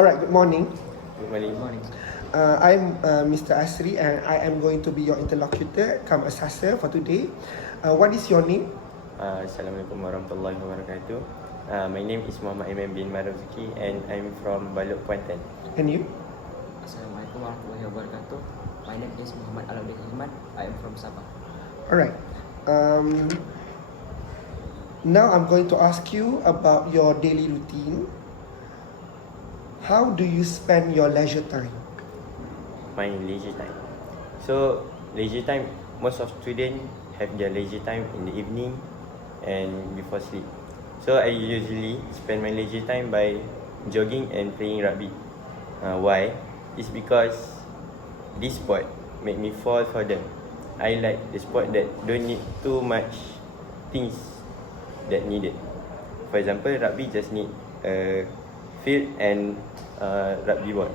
Alright, good morning. Good morning. Morning. I'm Mr. Asri and I am going to be your interlocutor, come assessor for today. What is your name? Assalamualaikum warahmatullahi wabarakatuh. My name is Muhammad Iman bin Marzuki and I'm from Balok, Kuantan. And you? Assalamualaikum warahmatullahi wabarakatuh. My name is Muhammad Alaudin Iman. I am from Sabah. Alright. Now I'm going to ask you about your daily routine. How do you spend your leisure time? My leisure time. So leisure time, most of students have their leisure time in the evening and before sleep. So I usually spend my leisure time by jogging and playing rugby. Why? It's because this sport make me fall for them. I like the sport that don't need too much things that needed. For example, rugby just need a field and rugby ball.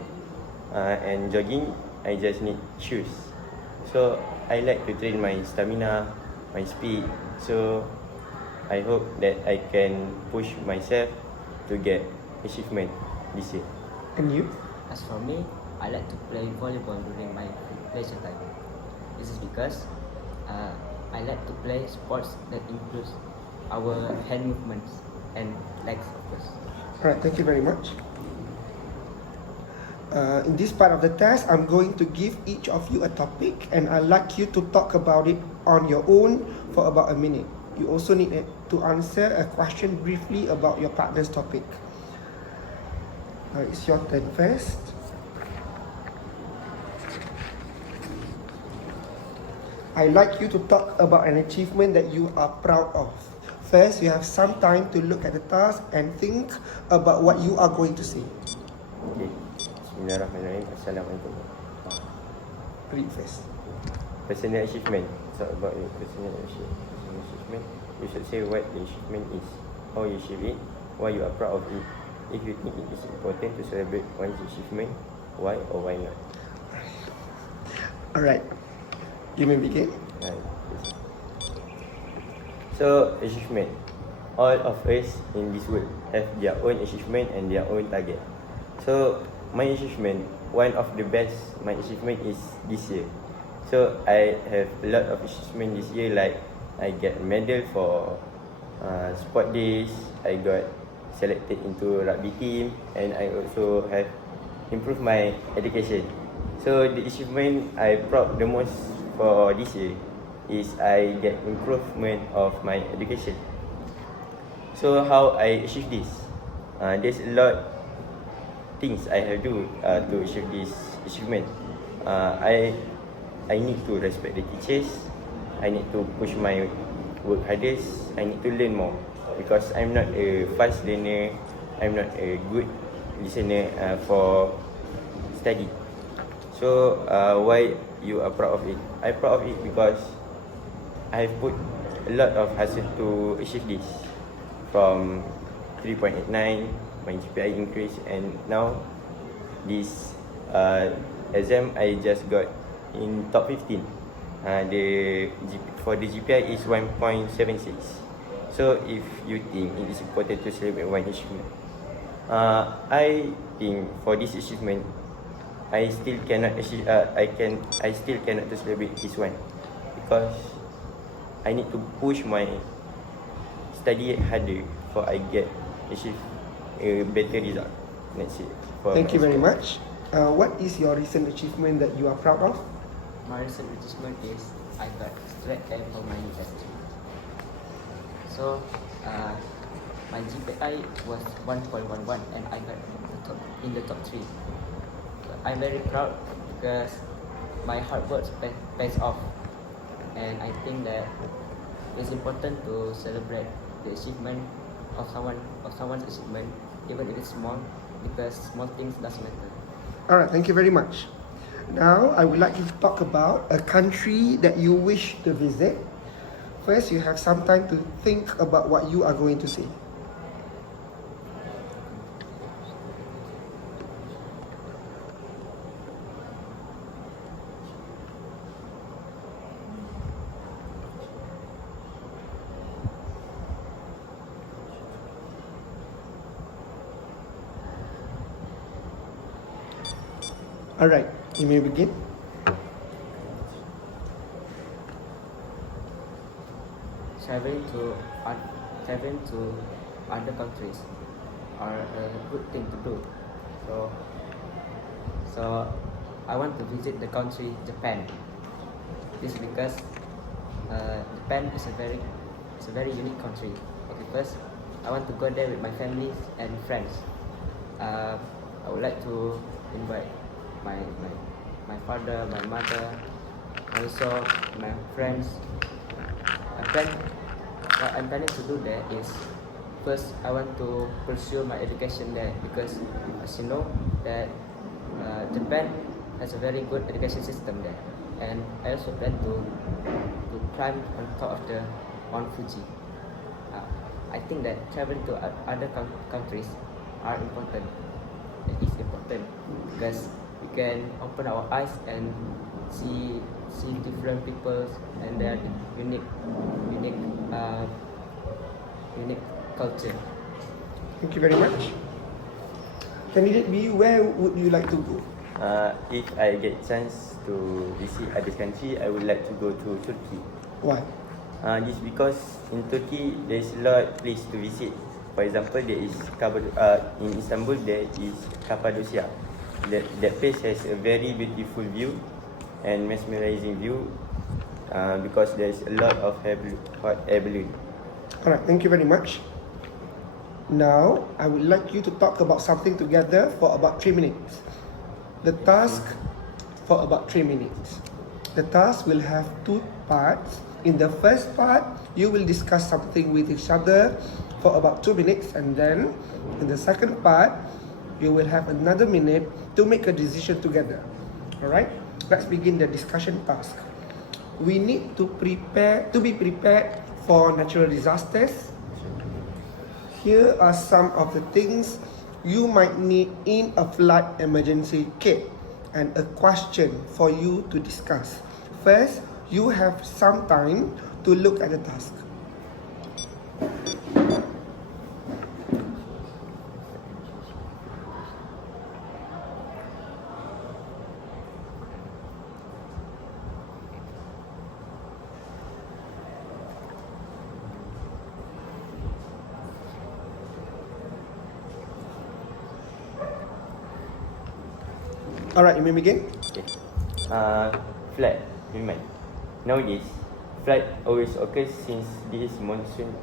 And jogging, I just need shoes. So I like to train my stamina, my speed. So I hope that I can push myself to get achievement this year. And you? As for me, I like to play volleyball during my leisure time. This is because I like to play sports that includes our hand movements and legs, of course. Alright, thank you very much. In this part of the test, I'm going to give each of you a topic and I'd like you to talk about it on your own for about a minute. You also need to answer a question briefly about your partner's topic. It's your turn first. I'd like you to talk about an achievement that you are proud of. First, you have some time to look at the task and think about what you are going to say. Okay. Bismillahirrahmanirrahim. Assalamualaikum. Read first. Personal achievement. So about your personal achievement, you should say what the achievement is, how you achieve it, why you are proud of it. If you think it is important to celebrate one's achievement, why or why not? Alright. You may begin. Yes. So achievement. All of us in this world have their own achievement and their own target. So my achievement, one of the best, my achievement is this year. So I have a lot of achievement this year, like I get medal for sport days, I got selected into rugby team, and I also have improved my education. So the achievement I proud the most for this year is I get improvement of my education. So how I achieve this? There's a lot things I have do to achieve this achievement. I need to respect the teachers. I need to push my work hardest. I need to learn more because I'm not a fast learner. I'm not a good listener for study. So why you are proud of it? I'm proud of it because I have put a lot of hustle to achieve this. From 3.89, my GPI increased, and now this exam I just got in top 15. For the GPI is 1.76. So if you think it is important to celebrate one achievement, I think for this achievement, I still cannot achieve. I still cannot to celebrate this one because I need to push my study harder for I get achieve a better result. That's it. Thank you very much. What is your recent achievement that you are proud of? My recent achievement is I got straight A for my university. So my GPI was 1.11 and I got in the top 3. I'm very proud because my hard work pays off, and I think that it's important to celebrate the achievement of someone's achievement, even if it's small, because small things does matter. Alright, thank you very much. Now, I would like you to talk about a country that you wish to visit. First, you have some time to think about what you are going to say. Alright, you may begin. Traveling to other countries are a good thing to do. So I want to visit the country Japan. This is because Japan is a very unique country. Okay, first I want to go there with my family and friends. I would like to invite my father, my mother, also my friends. What I'm planning to do there is, first I want to pursue my education there because, as you know, that Japan has a very good education system there, and I also plan to climb on top of the Mount Fuji. I think that traveling to other countries are important. It is important because we can open our eyes and see different people and their unique culture. Thank you very much. Candidate B, where would you like to go? If I get chance to visit other country, I would like to go to Turkey. Why? This because in Turkey there's a lot of place to visit. For example, there is in Istanbul there is Cappadocia. That place has a very beautiful view and mesmerizing view because there's a lot of hot air balloon. Alright, thank you very much. Now, I would like you to talk about something together for about 3 minutes. The task for about 3 minutes. The task will have 2 parts. In the first part, you will discuss something with each other for about 2 minutes, and then in the second part, you will have another minute to make a decision together. Alright? Let's begin the discussion task. We need to be prepared for natural disasters. Here are some of the things you might need in a flood emergency kit and a question for you to discuss. First, you have some time to look at the task. Alright, you may begin. Okay. Flood, remind. Nowadays, flood always occurs since this monsoon.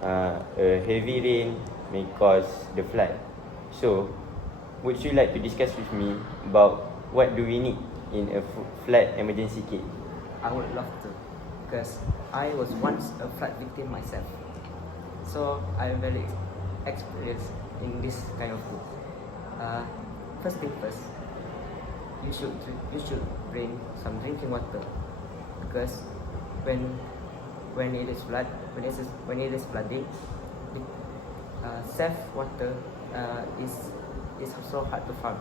A heavy rain may cause the flood. So, would you like to discuss with me about what do we need in a flood emergency kit? I would love to, because I was once a flood victim myself. So I'm very experienced in this kind of thing. First thing first, you should bring some drinking water, because when it is flooding, safe water is so hard to find.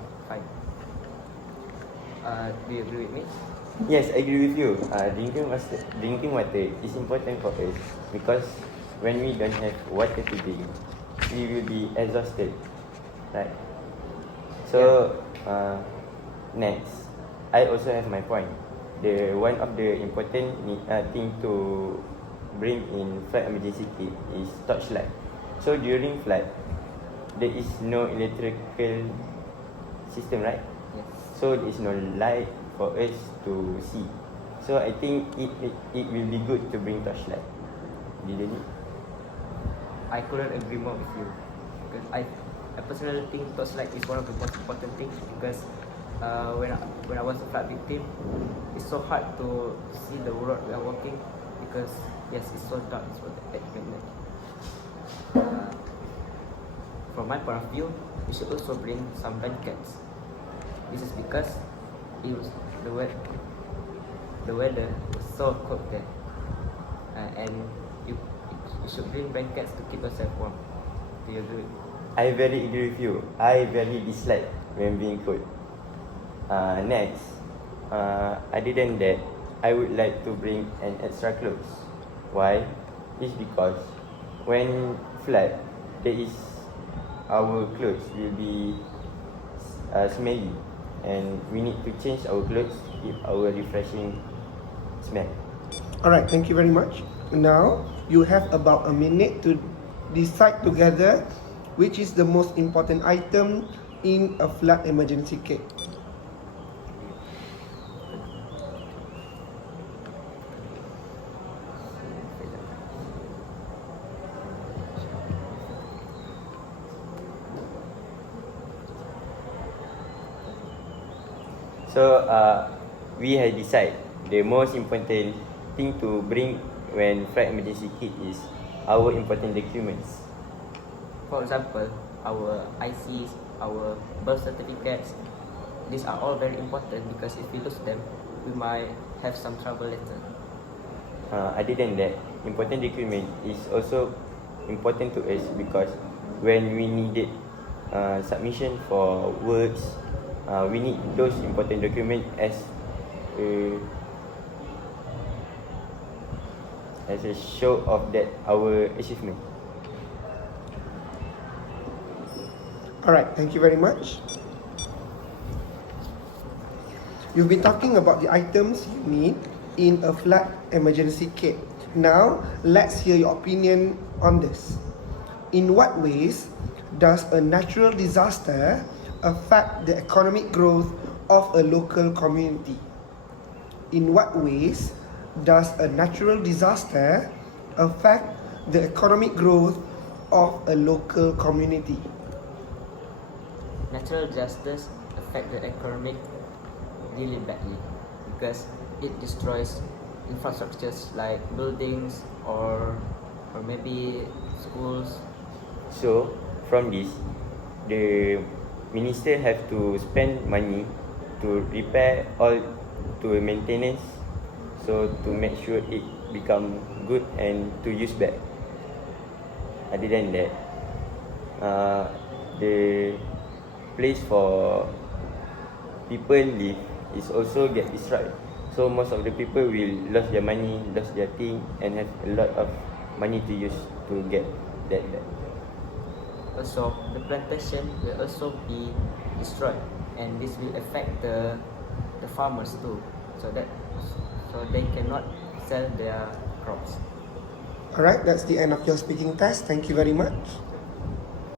Do you agree with me? Yes, I agree with you. Drinking water is important for us because when we don't have water to drink, we will be exhausted, right? So, next, I also have my point. One of the important thing to bring in flood emergency kit is torchlight. So during flood, there is no electrical system, right? Yes. So there is no light for us to see. So I think it will be good to bring torchlight. Didn't it? I couldn't agree more with you, because I personally think torchlight is one of the most important things, because when I was a flood victim, it's so hard to see the road we are walking, because yes, it's so dark, it's so at midnight. From my point of view, we should also bring some blankets. This is because the weather was so cold there, and you should bring blankets to keep yourself warm. Do you agree? I very agree with you. I very dislike when being cold. Next, other than that, I would like to bring an extra clothes. Why? It's because when flood, our clothes will be smelly, and we need to change our clothes to keep our refreshing smell. Alright, thank you very much. Now, you have about a minute to decide together which is the most important item in a flood emergency kit. So we have decided the most important thing to bring when flood emergency kit is our important documents. For example, our ICs, our birth certificates, these are all very important because if we lose them, we might have some trouble later. Other than that, important document is also important to us because when we needed submission for works, we need those important document as a show of that our achievement. Alright, thank you very much. You've been talking about the items you need in a flood emergency kit. Now, let's hear your opinion on this. In what ways does a natural disaster affect the economic growth of a local community? In what ways does a natural disaster affect the economic growth of a local community? Natural disasters affect the economic really badly because it destroys infrastructures like buildings or maybe schools. So from this, the minister have to spend money to repair all to maintenance, so to make sure it become good and to use back. Other than that, the place for people live is also get destroyed. So most of the people will lose their money, lose their thing, and have a lot of money to use to get that back. Also, the plantation will also be destroyed, and this will affect the farmers too, so they cannot sell their crops. Alright, that's the end of your speaking test. Thank you very much.